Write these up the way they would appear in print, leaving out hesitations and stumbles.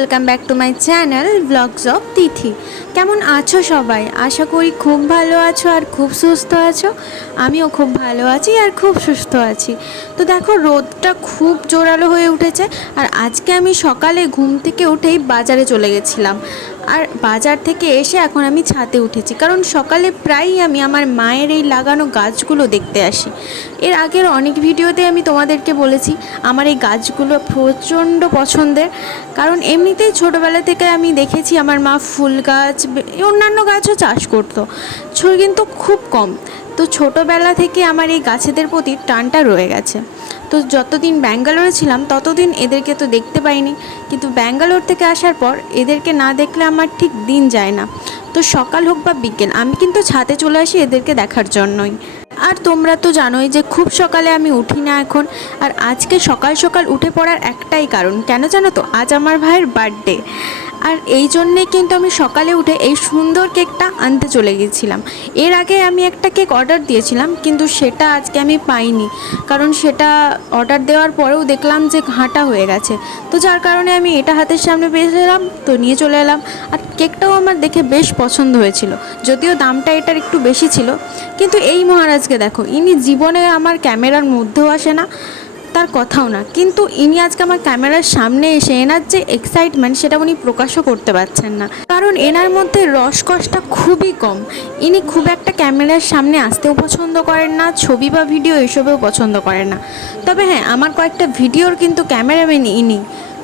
Welcome back to my channel vlogs of Tithi. কেমন আছো সবাই? আশা করি খুব ভালো আছো আর খুব সুস্থ আছো। আমিও খুব ভালো আছি আর খুব সুস্থ আছি। তো দেখো, রোদটা খুব জোরালো হয়ে উঠেছে। আর আজকে আমি সকালে ঘুম থেকে উঠেই বাজারে চলে গেছিলাম। আর বাজার থেকে এসে এখন আমি ছাদে উঠেছি, কারণ সকালে প্রায়ই আমি আমার মায়ের এই লাগানো গাছগুলো দেখতে আসি। এর আগের অনেক ভিডিওতে আমি তোমাদেরকে বলেছি আমার এই গাছগুলো প্রচণ্ড পছন্দের, কারণ এমনিতেই ছোটোবেলা থেকে আমি দেখেছি আমার মা ফুল গাছ, অন্যান্য গাছও চাষ করতো, কিন্তু খুব কম। তো ছোটোবেলা থেকে আমার এই গাছেদের প্রতি টানটা রয়ে গেছে। তো যতদিন ব্যাঙ্গালোরে ছিলাম ততদিন এদেরকে তো দেখতে পাইনি, কিন্তু ব্যাঙ্গালোর থেকে আসার পর এদেরকে না দেখলে আমার ঠিক দিন যায় না। তো সকাল হোক বা বিকেল আমি কিন্তু ছাদে চলে আসি এদেরকে দেখার জন্যই। আর তোমরা তো জানোই যে খুব সকালে আমি উঠি না এখন। আর আজকে সকাল সকাল উঠে পড়ার একটাই কারণ, কেন জানো তো? আজ আমার ভাইয়ের বার্থডে। আর এই জন্যে কিন্তু আমি সকালে উঠে এই সুন্দর কেকটা আনতে চলে গেছিলাম। এর আগে আমি একটা কেক অর্ডার দিয়েছিলাম, কিন্তু সেটা আজকে আমি পাইনি, কারণ সেটা অর্ডার দেওয়ার পরেও দেখলাম যে ঘাঁটা হয়ে গেছে। তো যার কারণে আমি এটা হাতের সামনে পেয়েছিলাম, তো নিয়ে চলে এলাম। আর কেকটাও আমার দেখে বেশ পছন্দ হয়েছিল, যদিও দামটা এটার একটু বেশি ছিল। কিন্তু এই মহারাজকে দেখো, ইনি জীবনে আমার ক্যামেরার মধ্যেও আসে না, তার কথাও না, কিন্তু ইনি আজকে আমার ক্যামেরার সামনে এসে এনার যে এক্সাইটমেন্ট সেটা উনি প্রকাশও করতে পারছেন না, কারণ এনার মধ্যে রসকসটা খুবই কম। ইনি খুব একটা ক্যামেরার সামনে আসতেও পছন্দ করেন না, ছবি বা ভিডিও এসবেও পছন্দ করেন না। তবে হ্যাঁ, আমার কয়েকটা ভিডিওর কিন্তু ক্যামেরাম্যান ইনি।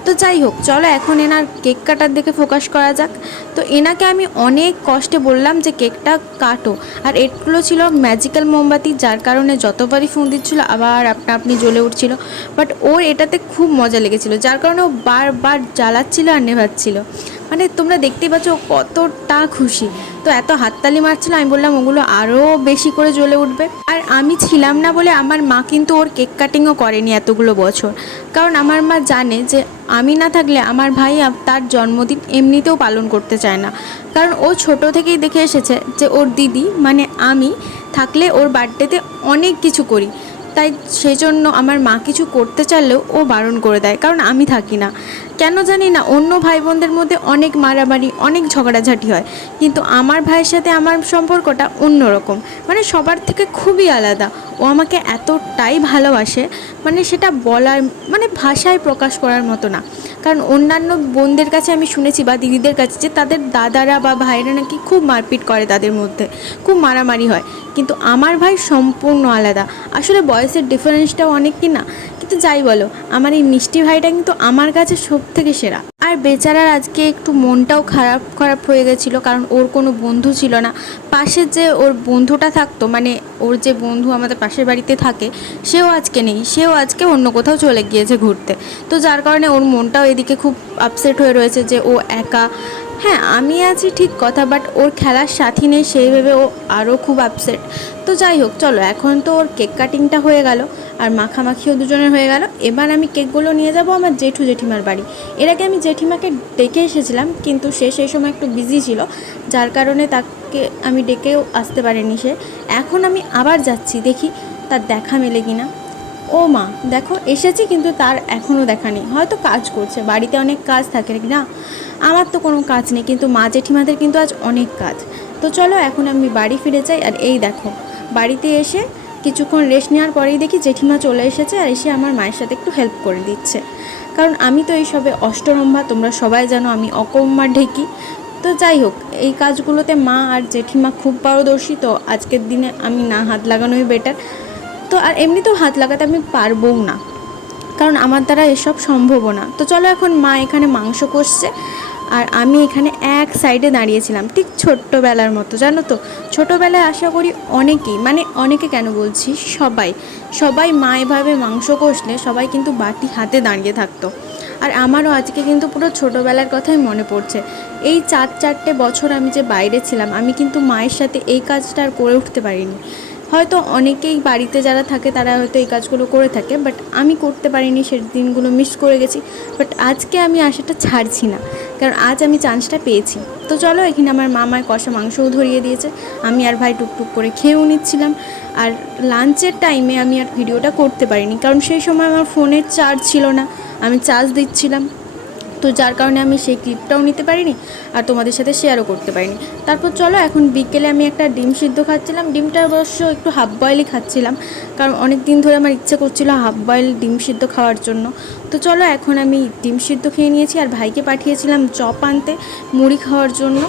তো যাই হোক, চলো এখন এনার কেক কাটার দিকে ফোকাস করা যাক। তো এনাকে আমি অনেক কষ্টে বললাম যে কেকটা কাটো, আর এগুলো ছিল ম্যাজিক্যাল মোমবাতি, যার কারণে যতবারই ফোন দিচ্ছিলো আবার আপনা আপনি জ্বলে উঠছিল। বাট ওর এটাতে খুব মজা লেগেছিলো, যার কারণে ও বারবার জ্বালাচ্ছিল আর নেভাচ্ছিল। মানে তোমরা দেখতেই পাচ্ছ ও কতটা খুশি। তো এত হাততালি মারছিল, আমি বললাম ওগুলো আরও বেশি করে জ্বলে উঠবে। আর আমি ছিলাম না বলে আমার মা কিন্তু ওর কেক কাটিংও করেনি এতগুলো বছর, কারণ আমার মা জানে যে আমি না থাকলে আমার ভাই তার জন্মদিন এমনিতেও পালন করতে চায় না, কারণ ও ছোট থেকেই দেখে এসেছে যে ওর দিদি মানে আমি থাকলে ওর বার্থডেতে অনেক কিছু করি। তাই সেই জন্য আমার মা কিছু করতে চাইলেও ও বারণ করে দেয়, কারণ আমি থাকি না। কেন জানি না, অন্য ভাই বোনদের মধ্যে অনেক মারামারি, অনেক ঝগড়াঝাটি হয়, কিন্তু আমার ভাইয়ের সাথে আমার সম্পর্কটা অন্যরকম, মানে সবার থেকে খুবই আলাদা। ও আমাকে এতটাই ভালোবাসে, মানে সেটা বলার, মানে ভাষায় প্রকাশ করার মতো না। কারণ অন্যান্য বোনদের কাছে আমি শুনেছি বা দিদিদের কাছে যে তাদের দাদারা বা ভাইরা নাকি খুব মারপিট করে, তাদের মধ্যে খুব মারামারি হয়, কিন্তু আমার ভাই সম্পূর্ণ আলাদা। আসলে বয়সের ডিফারেন্সটাও অনেক কি না, কিন্তু যাই বলো, আমার এই মিষ্টি ভাইটা কিন্তু আমার কাছে সব থেকে সেরা। আর বেচারার আজকে একটু মনটাও খারাপ হয়ে গেছিলো, কারণ ওর কোনো বন্ধু ছিল না। পাশে যে ওর বন্ধুটা থাকতো, মানে ওর যে বন্ধু আমাদের পাশের বাড়িতে থাকে, সেও আজকে নেই, সেও আজকে অন্য কোথাও চলে গিয়েছে ঘুরতে। তো যার কারণে ওর মনটাও এদিকে খুব আপসেট হয়ে রয়েছে যে ও একা। হ্যাঁ, আমি আছি ঠিক কথা, বাট ওর খেলার সাথী নেই, সেই ভেবে ও আরও খুব আপসেট। তো যাই হোক, চলো এখন তো ওর কেক কাটিংটা হয়ে গেল আর মাখামাখিও দুজনের হয়ে গেল। এবার আমি কেকগুলো নিয়ে যাব আমার জেঠু জেঠিমার বাড়ি। এর আগে আমি জেঠিমাকে ডেকে এসেছিলাম, কিন্তু সে সেই সময় একটু বিজি ছিল, যার কারণে তাকে আমি ডেকেও আসতে পারিনি সে। এখন আমি আবার যাচ্ছি, দেখি তার দেখা মেলে কিনা। ও মা দেখো, এসেছি কিন্তু তার এখনও দেখা নেই, হয়তো কাজ করছে, বাড়িতে অনেক কাজ থাকে না। আমার তো কোনো কাজ নেই, কিন্তু মা জেঠিমাদের কিন্তু আজ অনেক কাজ। তো চলো এখন আমি বাড়ি ফিরে যাই। আর এই দেখো, বাড়িতে এসে কিছুক্ষণ রেস্ট নেওয়ার পরেই দেখি জেঠিমা চলে এসেছে, আর এসে আমার মায়ের সাথে একটু হেল্প করে দিচ্ছে, কারণ আমি তো এই সবে অষ্টরম্ভা, তোমরা সবাই জানো আমি অকম্মা ঢেকি। তো যাই হোক, এই কাজগুলোতে মা আর জেঠিমা খুব পারদর্শী, তো আজকের দিনে আমি না হাত লাগানোই বেটার। তো আর এমনিতেও হাত লাগাতে আমি পারবও না, কারণ আমার দ্বারা এসব সম্ভবও না। তো চলো, এখন মা এখানে মাংস কষছে আর আমি এখানে এক সাইডে দাঁড়িয়েছিলাম, ঠিক ছোট্টবেলার মতো, জানো তো। ছোটোবেলায় আশা করি অনেকেই, মানে অনেকে কেন বলছি, সবাই মা এভাবে মাংস কষলে সবাই কিন্তু বাটি হাতে দাঁড়িয়ে থাকতো। আর আমারও আজকে কিন্তু পুরো ছোটোবেলার কথাই মনে পড়ছে। এই 4 বছর আমি যে বাইরে ছিলাম, আমি কিন্তু মায়ের সাথে এই কাজটা আর করে উঠতে পারিনি। হয়তো অনেকেই বাড়িতে যারা থাকে তারা হয়তো এই কাজগুলো করে থাকে, বাট আমি করতে পারিনি, সেই দিনগুলো মিস করে গেছি। বাট আজকে আমি আশাটা ছাড়ছি না, কারণ আজ আমি চান্সটা পেয়েছি। তো চলো, এখানে আমার মামায় কষা মাংসও ধরিয়ে দিয়েছে, আমি আর ভাই টুকটুক করে খেয়েও নিচ্ছিলাম। আর লাঞ্চের টাইমে আমি আর ভিডিওটা করতে পারিনি, কারণ সেই সময় আমার ফোনের চার্জ ছিল না, আমি চার্জ দিচ্ছিলাম। তো যার কারণে আমি সেই ক্লিপটাও নিতে পারিনি আর তোমাদের সাথে শেয়ারও করতে পারিনি। তারপর চলো, এখন বিকেলে আমি একটা ডিম সিদ্ধ খাচ্ছিলাম। ডিমটা অবশ্য একটু হাফ বয়েলই খাচ্ছিলাম, কারণ অনেক দিন ধরে আমার ইচ্ছে করছিল হাফ বয়েল ডিম সিদ্ধ খাওয়ার জন্য। তো চলো, এখন আমি ডিম সিদ্ধ খেয়ে নিয়েছি আর ভাইকে পাঠিয়েছিলাম চপ আনতে মুড়ি খাওয়ার জন্য,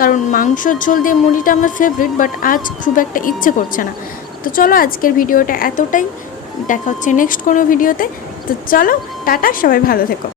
কারণ মাংসর ঝোল দিয়ে মুড়িটা আমার ফেভারিট, বাট আজ খুব একটা ইচ্ছে করছে না। তো চলো, আজকের ভিডিওটা এতটাই, দেখা হচ্ছে নেক্সট কোনো ভিডিওতে। তো চলো, টাটা, সবাই ভালো থেকো।